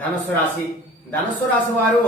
ధనుస్సు రాశి. ధనుస్సు రాశి వారు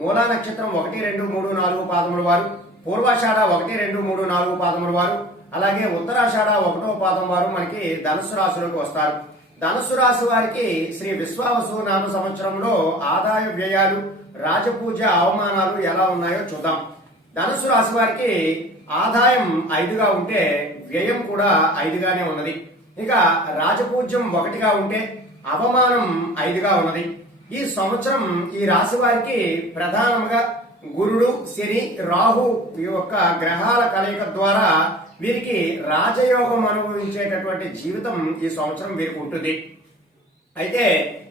మూలా నక్షత్రం 1, 2, 3, 4 పాదముల వారు, పూర్వాషాఢ 1, 2, 3, 4 పాదముల వారు, అలాగే ఉత్తరాషాఢ 1వ పాదం వారు మనకి ధనుస్సు రాశిలోకి వస్తారు. ధనుస్సు రాశి వారికి శ్రీ విశ్వావసు నామ సంవత్సరంలో ఆదాయ వ్యయాలు, రాజపూజ అవమానాలు ఎలా ఉన్నాయో చూద్దాం. ధనుస్సు రాశి వారికి ఆదాయం 5గా ఉంటే వ్యయం కూడా 5గానే ఉన్నది. ఇక రాజపూజ్యం 1గా ఉంటే అవమానం 5గా ఉన్నది. ఈ సంవత్సరం ఈ రాశి వారికి ప్రధానంగా గురుడు, శని, రాహు ఈ యొక్క గ్రహాల కలయిక ద్వారా వీరికి రాజయోగం అనుభవించేటటువంటి జీవితం ఈ సంవత్సరం వీరికి ఉంటుంది. అయితే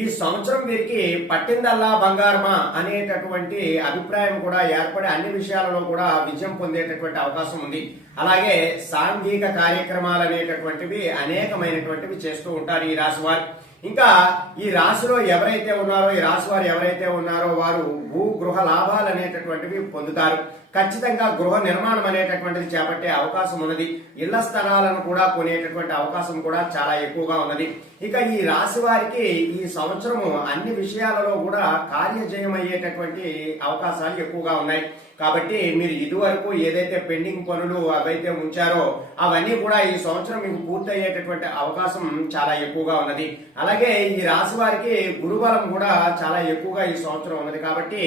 ఈ సంవత్సరం వీరికి పట్టిందల్లా బంగారమా అనేటటువంటి అభిప్రాయం కూడా ఏర్పడి అన్ని విషయాలలో కూడా విజయం పొందేటటువంటి అవకాశం ఉంది. అలాగే సాంఘిక కార్యక్రమాలు అనేటటువంటివి అనేకమైనటువంటివి చేస్తూ ఉంటారు ఈ రాశి వారు. ఇంకా ఈ రాశిలో ఎవరైతే ఉన్నారో, ఈ రాశి వారు ఎవరైతే ఉన్నారో వారు భూ గృహ లాభాలు అనేటటువంటివి పొందుతారు. ఖచ్చితంగా గృహ నిర్మాణం అనేటటువంటిది చేపట్టే అవకాశం ఉన్నది. ఇళ్ల స్థలాలను కూడా కొనేటటువంటి అవకాశం కూడా చాలా ఎక్కువగా ఉన్నది. ఇక ఈ రాశి వారికి ఈ సంవత్సరము అన్ని విషయాలలో కూడా కార్యజయం అయ్యేటటువంటి అవకాశాలు ఎక్కువగా ఉన్నాయి. కాబట్టి మీరు ఇదివరకు ఏదైతే పెండింగ్ పనులు అవైతే ఉంచారో అవన్నీ కూడా ఈ సంవత్సరం మీకు పూర్తయ్యేటటువంటి అవకాశం చాలా ఎక్కువగా ఉన్నది. అలాగే ఈ రాశి వారికి గురుబలం కూడా చాలా ఎక్కువగా ఈ సంవత్సరం ఉన్నది. కాబట్టి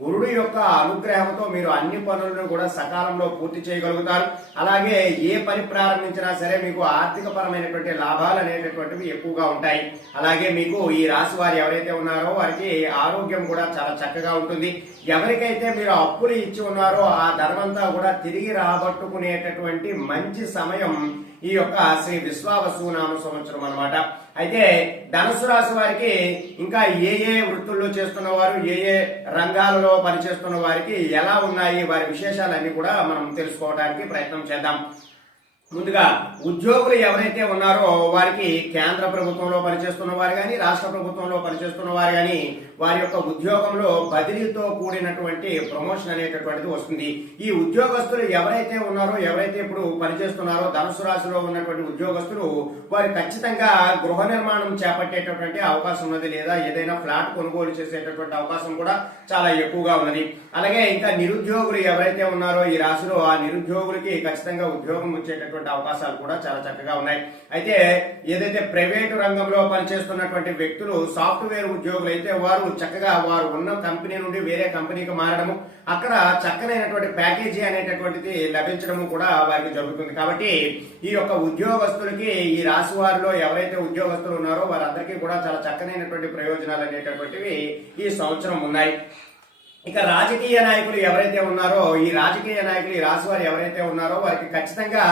గురుడు యొక్క అనుగ్రహంతో మీరు అన్ని పనులను కూడా సకాలంలో పూర్తి చేయగలుగుతారు. అలాగే ఏ పని ప్రారంభించినా సరే మీకు ఆర్థిక పరమైనటువంటి లాభాలు అనేటటువంటివి ఎక్కువగా ఉంటాయి. అలాగే మీకు ఈ రాశి వారు ఎవరైతే ఉన్నారో వారికి ఆరోగ్యం కూడా చాలా చక్కగా ఉంటుంది. ఎవరికైతే మీరు అప్పులు ఇచ్చి ఉన్నారో ఆ ధనమంతా కూడా తిరిగి రాబట్టుకునేటటువంటి మంచి సమయం ఈ యొక్క శ్రీ విశ్వావసు నామ సంవత్సరం అన్నమాట. అయితే ధనుస్సు రాశి వారికి ఇంకా ఏ ఏ వృత్తుల్లో చేస్తున్న వారు, ఏ ఏ రంగాలలో పనిచేస్తున్న వారికి ఎలా ఉన్నాయి వారి విశేషాలన్నీ కూడా మనం తెలుసుకోవడానికి ప్రయత్నం చేద్దాం. ముందుగా ఉద్యోగులు ఎవరైతే ఉన్నారో వారికి కేంద్ర ప్రభుత్వంలో పనిచేస్తున్న వారు కానీ, రాష్ట్ర ప్రభుత్వంలో పనిచేస్తున్న వారు కానీ వారి యొక్క ఉద్యోగంలో బదిలీతో కూడినటువంటి ప్రమోషన్ అనేటటువంటిది వస్తుంది. ఈ ఉద్యోగస్తులు ఎవరైతే ఉన్నారో, ఎవరైతే ఇప్పుడు పనిచేస్తున్నారో ధనుసు రాశిలో ఉన్నటువంటి ఉద్యోగస్తులు వారు ఖచ్చితంగా గృహ నిర్మాణం చేపట్టేటటువంటి అవకాశం ఉన్నది, లేదా ఏదైనా ఫ్లాట్ కొనుగోలు చేసేటటువంటి అవకాశం కూడా చాలా ఎక్కువగా ఉన్నది. అలాగే ఇంకా నిరుద్యోగులు ఎవరైతే ఉన్నారో ఈ రాశిలో ఆ నిరుద్యోగులకి ఖచ్చితంగా ఉద్యోగం వచ్చేటటువంటి అవకాశాలు కూడా చాలా చక్కగా ఉన్నాయి. అయితే ఏదైతే ప్రైవేటు రంగంలో పనిచేస్తున్నటువంటి వ్యక్తులు సాఫ్ట్వేర్ ఉద్యోగులు అయితే వారు చక్కగా వారు ఉన్న కంపెనీ నుండి వేరే కంపెనీకి మారడము, అక్కడ చక్కనైనటువంటి ప్యాకేజీ అనేటటువంటిది లభించడము కూడా వారికి జరుగుతుంది. కాబట్టి ఈ యొక్క ఉద్యోగస్తులకి ఈ రాశి వారిలో ఎవరైతే ఉద్యోగస్తులు ఉన్నారో వారందరికీ కూడా చాలా చక్కనైనటువంటి ప్రయోజనాలు అనేటటువంటివి ఈ సంవత్సరం ఉన్నాయి. ఇక రాజకీయ నాయకులు ఎవరైతే ఉన్నారో ఈ రాజకీయ నాయకులు ఈ రాశి వారు ఎవరైతే ఉన్నారో వారికి ఖచ్చితంగా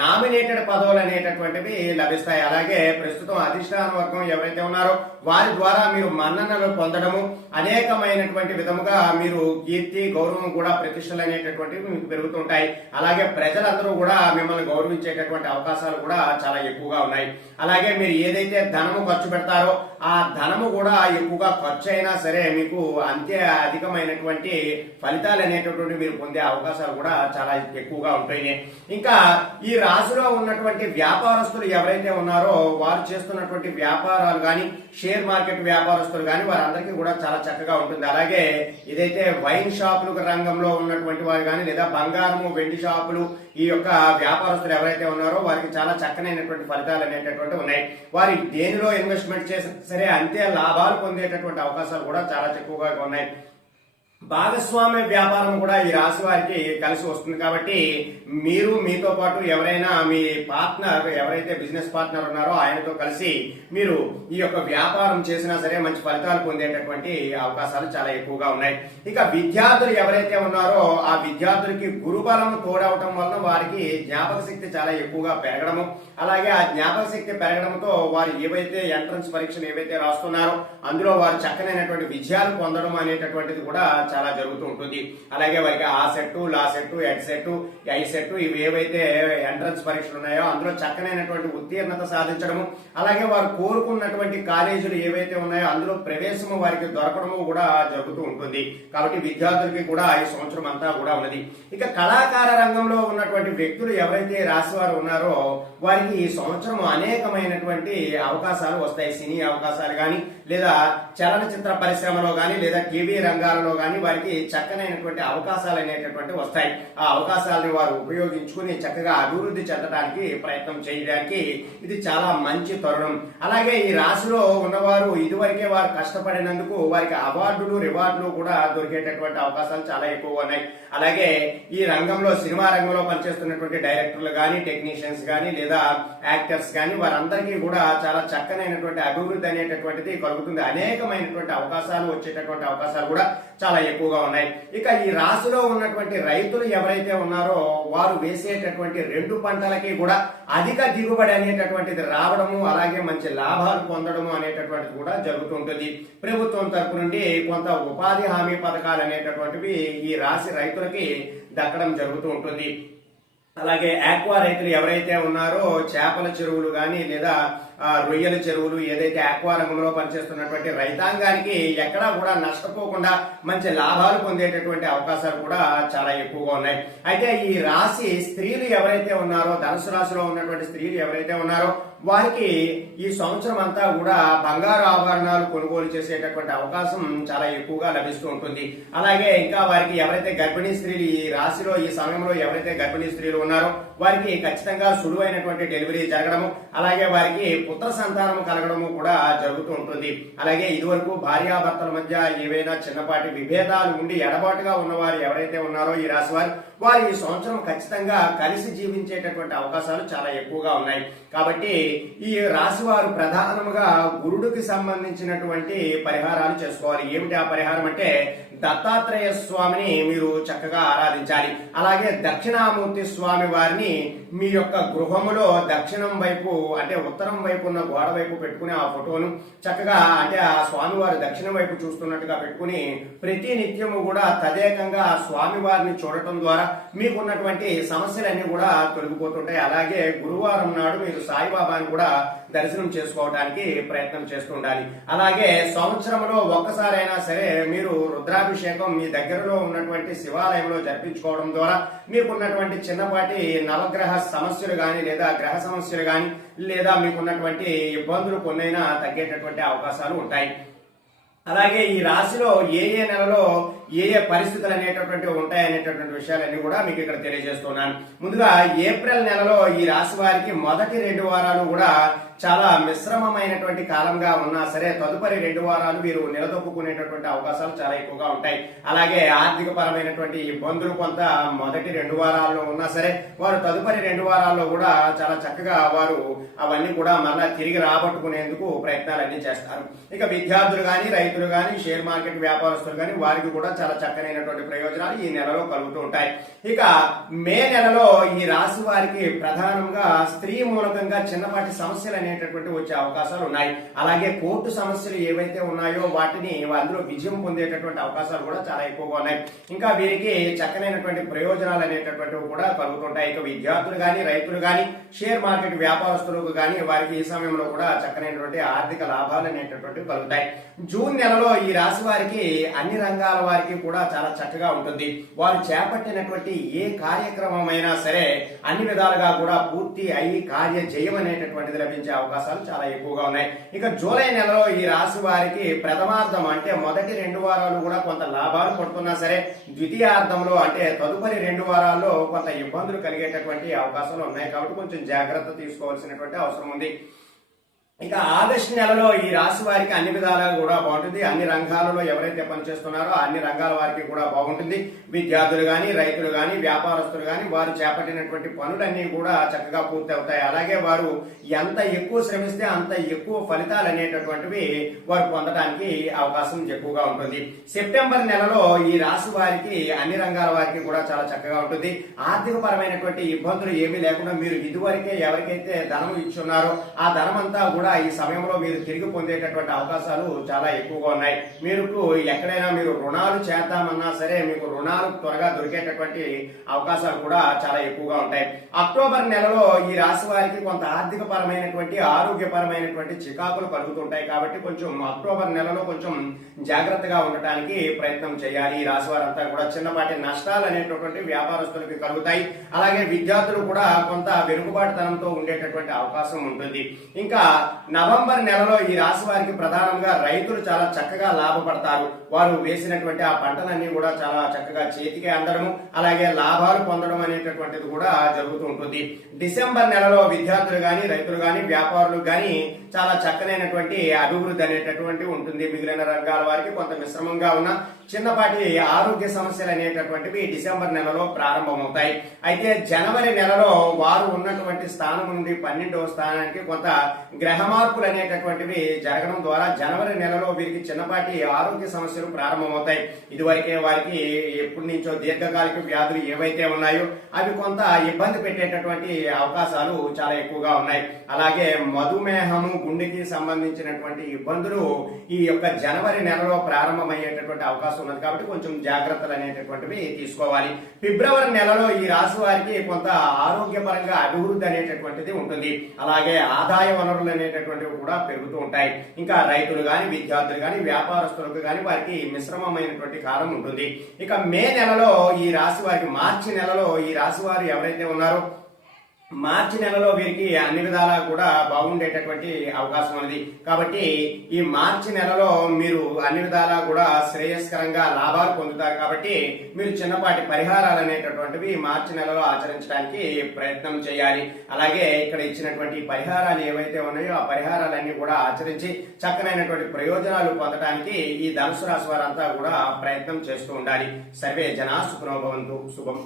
నామినేటెడ్ పదవులు అనేటటువంటివి లభిస్తాయి. అలాగే ప్రస్తుతం అధిష్టాన వర్గం ఎవరైతే ఉన్నారో వారి ద్వారా మీరు మన్ననలు పొందడము, అనేకమైనటువంటి విధముగా మీరు కీర్తి, గౌరవం కూడా ప్రతిష్టలు అనేటటువంటివి మీకు పెరుగుతుంటాయి. అలాగే ప్రజలందరూ కూడా మిమ్మల్ని గౌరవించేటటువంటి అవకాశాలు కూడా చాలా ఎక్కువగా ఉన్నాయి. అలాగే మీరు ఏదైతే ధనము ఖర్చు పెడతారో ఆ ధనము కూడా ఎక్కువగా ఖర్చు అయినా సరే మీకు అంతే అధికమైనటువంటి ఫలితాలు అనేటటువంటి మీరు పొందే అవకాశాలు కూడా చాలా ఎక్కువగా ఉంటాయి. ఇంకా ఈ రాశిలో ఉన్నటువంటి వ్యాపారస్తులు ఎవరైతే ఉన్నారో వారు చేస్తున్నటువంటి వ్యాపారాలు కానీ, షేర్ మార్కెట్ వ్యాపారస్తులు కానీ వారందరికీ కూడా చాలా చక్కగా ఉంటుంది. అలాగే ఏదైతే వైన్ షాపులు రంగంలో ఉన్నటువంటి వారు కానీ, లేదా బంగారము, వెండి షాపులు ఈ యొక్క వ్యాపారస్తులు ఎవరైతే ఉన్నారో వారికి చాలా చక్కనైనటువంటి ఫలితాలు అనేటటువంటి ఉన్నాయి. వారి దేనిలో ఇన్వెస్ట్మెంట్ చేసినా సరే అంతే లాభాలు పొందేటటువంటి అవకాశాలు కూడా చాలా ఎక్కువగా ఉన్నాయి. భాగస్వామ్య వ్యాపారం కూడా ఈ రాశి వారికి కలిసి వస్తుంది. కాబట్టి మీరు మీతో పాటు ఎవరైనా మీ పార్ట్నర్ ఎవరైతే బిజినెస్ పార్ట్నర్ ఉన్నారో ఆయనతో కలిసి మీరు ఈ యొక్క వ్యాపారం చేసినా సరే మంచి ఫలితాలు పొందేటటువంటి అవకాశాలు చాలా ఎక్కువగా ఉన్నాయి. ఇక విద్యార్థులు ఎవరైతే ఉన్నారో ఆ విద్యార్థులకి గురుబలం తోడవటం వలన వారికి జ్ఞాపక శక్తి చాలా ఎక్కువగా పెరగడము, అలాగే ఆ జ్ఞాపక శక్తి పెరగడంతో వారు ఏవైతే ఎంట్రన్స్ పరీక్షలు ఏవైతే రాస్తున్నారో అందులో వారు చక్కనైనటువంటి విజయాలు పొందడం అనేటటువంటిది కూడా చాలా జరుగుతూ ఉంటుంది. అలాగే వారికి ఆ set, law set, Ed CET, I set ఇవి ఏవైతే ఎంట్రన్స్ పరీక్షలు ఉన్నాయో అందులో చక్కనైనటువంటి ఉత్తీర్ణత సాధించడము, అలాగే వారు కోరుకున్నటువంటి కాలేజీలు ఏవైతే ఉన్నాయో అందులో ప్రవేశము వారికి దొరకడము కూడా జరుగుతూ ఉంటుంది. కాబట్టి విద్యార్థులకి కూడా ఈ సంవత్సరం అంతా కూడా ఉన్నది. ఇక కళాకార రంగంలో ఉన్నటువంటి వ్యక్తులు ఎవరైతే రాశి వారు ఉన్నారో వారికి ఈ సంవత్సరం అనేకమైనటువంటి అవకాశాలు వస్తాయి. సినీ అవకాశాలు కానీ, లేదా చలనచిత్ర పరిశ్రమలో కానీ, లేదా టీవీ రంగాలలో కానీ వారికి చక్కనైనటువంటి అవకాశాలు అనేటటువంటి వస్తాయి. ఆ అవకాశాలను వారు ఉపయోగించుకుని చక్కగా అభివృద్ధి చెందడానికి ప్రయత్నం చేయడానికి ఇది చాలా మంచి తరుణం. అలాగే ఈ రాశిలో ఉన్నవారు ఇదివరకే వారు కష్టపడినందుకు వారికి అవార్డులు, రివార్డులు కూడా దొరికేటటువంటి అవకాశాలు చాలా ఎక్కువగా ఉన్నాయి. అలాగే ఈ రంగంలో, సినిమా రంగంలో పనిచేస్తున్నటువంటి డైరెక్టర్లు కానీ, టెక్నీషియన్స్ కానీ, లేదా యాక్టర్స్ కానీ వారందరికీ కూడా చాలా చక్కనైనటువంటి అభివృద్ధి అనేటటువంటిది కలుగుతుంది. అనేకమైనటువంటి అవకాశాలు వచ్చేటటువంటి అవకాశాలు కూడా చాలా ఎక్కువగా ఉన్నాయి. ఇక ఈ రాశిలో ఉన్నటువంటి రైతులు ఎవరైతే ఉన్నారో వారు వేసేటటువంటి 2 పంటలకి కూడా అధిక దిగుబడి అనేటటువంటిది రావడము, అలాగే మంచి లాభాలు పొందడము అనేటటువంటిది కూడా జరుగుతుంటుంది. ప్రభుత్వం తరపు నుండి కొంత ఉపాధి హామీ పథకాలు అనేటటువంటివి ఈ రాశి రైతులకి దక్కడం జరుగుతూ ఉంటుంది. అలాగే ఆక్వా రైతులు ఎవరైతే ఉన్నారో చేపల చెరువులు కానీ, లేదా రొయ్యల చెరువులు, ఏదైతే ఆక్వా రంగంలో పనిచేస్తున్నటువంటి రైతాంగానికి ఎక్కడా కూడా నష్టపోకుండా మంచి లాభాలు పొందేటటువంటి అవకాశాలు కూడా చాలా ఎక్కువగా ఉన్నాయి. అయితే ఈ రాశి స్త్రీలు ఎవరైతే ఉన్నారో, ధనుసు రాశిలో ఉన్నటువంటి స్త్రీలు ఎవరైతే ఉన్నారో వారికి ఈ సంవత్సరం అంతా కూడా బంగారు ఆభరణాలు కొనుగోలు చేసేటటువంటి అవకాశం చాలా ఎక్కువగా లభిస్తూ ఉంటుంది. అలాగే ఇంకా వారికి ఎవరైతే గర్భిణీ స్త్రీలు ఈ రాశిలో ఈ సమయంలో ఎవరైతే గర్భిణీ స్త్రీలు ఉన్నారో వారికి ఖచ్చితంగా సులువైనటువంటి డెలివరీ జరగడము, అలాగే వారికి పుత్ర సంతానం కలగడము కూడా జరుగుతూ ఉంటుంది. అలాగే ఇదివరకు భార్యాభర్తల మధ్య ఏవైనా చిన్నపాటి విభేదాలు ఉండి ఎడబాటుగా ఉన్నవారు ఎవరైతే ఉన్నారో ఈ రాశి వారు ఈ సంవత్సరం ఖచ్చితంగా కలిసి జీవించేటటువంటి అవకాశాలు చాలా ఎక్కువగా ఉన్నాయి. కాబట్టి ఈ రాశి వారు ప్రధానముగా గురుడికి సంబంధించినటువంటి పరిహారాలు చేసుకోవాలి. ఏమిటి ఆ పరిహారం అంటే దత్తాత్రేయ స్వామిని మీరు చక్కగా ఆరాధించాలి. అలాగే దక్షిణామూర్తి స్వామి వారిని మీ యొక్క గృహములో దక్షిణం వైపు, అంటే ఉత్తరం వైపు ఉన్న గోడ వైపు పెట్టుకుని ఆ ఫోటోను చక్కగా, అంటే ఆ స్వామి వారు దక్షిణం వైపు చూస్తున్నట్టుగా పెట్టుకుని ప్రతి నిత్యము కూడా తదేకంగా ఆ స్వామి వారిని చూడటం ద్వారా మీకున్నటువంటి సమస్యలన్నీ కూడా తొలగిపోతుంటాయి. అలాగే గురువారం నాడు మీరు సాయిబాబాని కూడా దర్శనం చేసుకోవడానికి ప్రయత్నం చేస్తూ ఉండాలి. అలాగే సంవత్సరంలో ఒక్కసారైనా సరే మీరు రుద్రాభిషేకం మీ దగ్గరలో ఉన్నటువంటి శివాలయంలో జరిపించుకోవడం ద్వారా మీకున్నటువంటి చిన్నపాటి నవగ్రహ సమస్యలు కానీ, లేదా గ్రహ సమస్యలు కానీ, లేదా మీకున్నటువంటి ఇబ్బందులు కొన్నైనా తగ్గేటటువంటి అవకాశాలు ఉంటాయి. అలాగే ఈ రాశిలో ఏ నెలలో ఏ పరిస్థితులు అనేటటువంటివి ఉంటాయనేటటువంటి విషయాలన్నీ కూడా మీకు ఇక్కడ తెలియజేస్తున్నాను. ముందుగా ఏప్రిల్ నెలలో ఈ రాశి వారికి మొదటి 2 వారాలు కూడా చాలా మిశ్రమమైనటువంటి కాలంగా ఉన్నా సరే తదుపరి 2 వారాలు వీరు నిలదొక్కునేటటువంటి అవకాశాలు చాలా ఎక్కువగా ఉంటాయి. అలాగే ఆర్థిక పరమైనటువంటి ఇబ్బందులు కొంత మొదటి 2 వారాల్లో ఉన్నా సరే వారు తదుపరి 2 వారాల్లో కూడా చాలా చక్కగా వారు అవన్నీ కూడా మళ్ళా తిరిగి రాబట్టుకునేందుకు ప్రయత్నాలన్నీ చేస్తారు. ఇక విద్యార్థులు కానీ, రైతులు కానీ, షేర్ మార్కెట్ వ్యాపారస్తులు కానీ వారికి కూడా చాలా చక్కనైనటువంటి ప్రయోజనాలు ఈ నెలలో కలుగుతూ ఉంటాయి. ఇక మే నెలలో ఈ రాశి వారికి ప్రధానంగా స్త్రీ మూలకంగా చిన్నపాటి సమస్యలు అనేటటువంటి వచ్చే అవకాశాలు ఉన్నాయి. అలాగే కోర్టు సమస్యలు ఏవైతే ఉన్నాయో వాటిని అందులో విజయం పొందేటటువంటి అవకాశాలు కూడా చాలా ఎక్కువగా ఉన్నాయి. ఇంకా వీరికి చక్కనైనటువంటి ప్రయోజనాలు అనేటటువంటివి కూడా కలుగుతుంటాయి. ఇక విద్యార్థులు కానీ, రైతులు కానీ, షేర్ మార్కెట్ వ్యాపారస్తులకు కానీ వారికి ఈ సమయంలో కూడా చక్కనైనటువంటి ఆర్థిక లాభాలు అనేటటువంటివి కలుగుతాయి. జూన్ నెలలో ఈ రాశి వారికి అన్ని రంగాల వారికి కూడా చాలా చక్కగా ఉంటుంది. వారు చేపట్టినటువంటి ఏ కార్యక్రమం అయినా సరే అన్ని విధాలుగా కూడా పూర్తి అయ్యి కార్య జయం అనేటటువంటిది లభించే అవకాశాలు చాలా ఎక్కువగా ఉన్నాయి. ఇక జూలై నెలలో ఈ రాశి వారికి ప్రథమార్థం, అంటే మొదటి 2 వారాలు కూడా కొంత లాభాలు పడుతున్నా సరే ద్వితీయార్థంలో, అంటే తదుపరి 2 వారాల్లో కొంత ఇబ్బందులు కలిగేటటువంటి అవకాశాలు ఉన్నాయి. కాబట్టి కొంచెం జాగ్రత్త తీసుకోవాల్సినటువంటి అవసరం ఉంది. ఇక ఆగస్టు నెలలో ఈ రాశి వారికి అన్ని విధాలుగా కూడా బాగుంటుంది. అన్ని రంగాలలో ఎవరైతే పనిచేస్తున్నారో అన్ని రంగాల వారికి కూడా బాగుంటుంది. విద్యార్థులు కానీ, రైతులు కానీ, వ్యాపారస్తులు కానీ వారు చేపట్టినటువంటి పనులన్నీ కూడా చక్కగా పూర్తి అవుతాయి. అలాగే వారు ఎంత ఎక్కువ శ్రమిస్తే అంత ఎక్కువ ఫలితాలు అనేటటువంటివి వారు పొందడానికి అవకాశం ఎక్కువగా ఉంటుంది. సెప్టెంబర్ నెలలో ఈ రాశి వారికి అన్ని రంగాల వారికి కూడా చాలా చక్కగా ఉంటుంది. ఆర్థిక పరమైనటువంటి ఇబ్బందులు ఏమీ లేకుండా మీరు ఇదివరకే ఎవరికైతే ధనం ఇచ్చున్నారో ఆ ధనం అంతా కూడా ఈ సమయంలో మీరు తిరిగి పొందేటటువంటి అవకాశాలు చాలా ఎక్కువగా ఉన్నాయి. మీకు ఎక్కడైనా మీరు రుణాలు చేద్దామన్నా సరే మీకు రుణాలు త్వరగా దొరికేటటువంటి అవకాశాలు కూడా చాలా ఎక్కువగా ఉంటాయి. అక్టోబర్ నెలలో ఈ రాశి వారికి కొంత ఆర్థిక పరమైనటువంటి ఆరోగ్యపరమైనటువంటి చికాకులు కలుగుతుంటాయి. కాబట్టి కొంచెం అక్టోబర్ నెలలో కొంచెం జాగ్రత్తగా ఉండటానికి ప్రయత్నం చేయాలి. ఈ రాశి వారంతా కూడా చిన్నపాటి నష్టాలు అనేటటువంటి వ్యాపారస్తులకి కలుగుతాయి. అలాగే విద్యార్థులు కూడా కొంత వెనుకబాటుతనంతో ఉండేటటువంటి అవకాశం ఉంటుంది. ఇంకా నవంబర్ నెలలో ఈ రాశి వారికి ప్రధానంగా రైతులు చాలా చక్కగా లాభపడతారు. వారు వేసినటువంటి ఆ పంటలన్నీ కూడా చాలా చక్కగా చేతికి అందడము, అలాగే లాభాలు పొందడం అనేటటువంటిది కూడా జరుగుతూ ఉంటుంది. డిసెంబర్ నెలలో విద్యార్థులు గాని, రైతులు గాని, వ్యాపారులు గాని చాలా చక్కనైనటువంటి అభివృద్ధి అనేటటువంటి ఉంటుంది. మిగిలిన రంగాల వారికి కొంత మిశ్రమంగా ఉన్న చిన్నపాటి ఆరోగ్య సమస్యలు అనేటటువంటివి డిసెంబర్ నెలలో ప్రారంభమవుతాయి. అయితే జనవరి నెలలో వారు ఉన్నటువంటి స్థానం నుండి 12వ స్థానానికి కొంత గ్రహ మార్పులు అనేటటువంటివి జరగడం ద్వారా జనవరి నెలలో వీరికి చిన్నపాటి ఆరోగ్య సమస్యలు ప్రారంభమవుతాయి. ఇదివరకే వారికి ఎప్పటి నుంచో దీర్ఘకాలిక వ్యాధులు ఏవైతే ఉన్నాయో అవి కొంత ఇబ్బంది పెట్టేటటువంటి అవకాశాలు చాలా ఎక్కువగా ఉన్నాయి. అలాగే మధుమేహము, గుండెకి సంబంధించినటువంటి ఇబ్బందులు ఈ యొక్క జనవరి నెలలో ప్రారంభమయ్యేటటువంటి అవకాశం ఉన్నది. కాబట్టి కొంచెం జాగ్రత్తలు అనేటటువంటివి తీసుకోవాలి. ఫిబ్రవరి నెలలో ఈ రాశి వారికి కొంత ఆరోగ్యపరంగా అభివృద్ధి అనేటటువంటిది ఉంటుంది. అలాగే ఆదాయ వనరులు అనేటటువంటివి కూడా పెరుగుతూ ఉంటాయి. ఇంకా రైతులు గాని, విద్యార్థులు గాని, వ్యాపారస్తులకు గాని వారికి మిశ్రమమైనటువంటి కాలం ఉంటుంది. ఇక మే నెలలో ఈ రాశి వారికి, మార్చి నెలలో ఈ రాశి వారు ఎవరైతే ఉన్నారో మార్చి నెలలో వీరికి అన్ని విధాలా కూడా బాగుండేటటువంటి అవకాశం ఉంది. కాబట్టి ఈ మార్చి నెలలో మీరు అన్ని విధాలా కూడా శ్రేయస్కరంగా లాభాలు పొందుతారు. కాబట్టి మీరు చిన్నపాటి పరిహారాలు అనేటటువంటివి మార్చి నెలలో ఆచరించడానికి ప్రయత్నం చేయాలి. అలాగే ఇక్కడ ఇచ్చినటువంటి పరిహారాలు ఏవైతే ఉన్నాయో ఆ పరిహారాలన్నీ కూడా ఆచరించి చక్కనైనటువంటి ప్రయోజనాలు పొందడానికి ఈ ధనుసు రాశి వారంతా కూడా ప్రయత్నం చేస్తూ ఉండాలి. సర్వే జనా సుఖనో భవంతు. శుభం.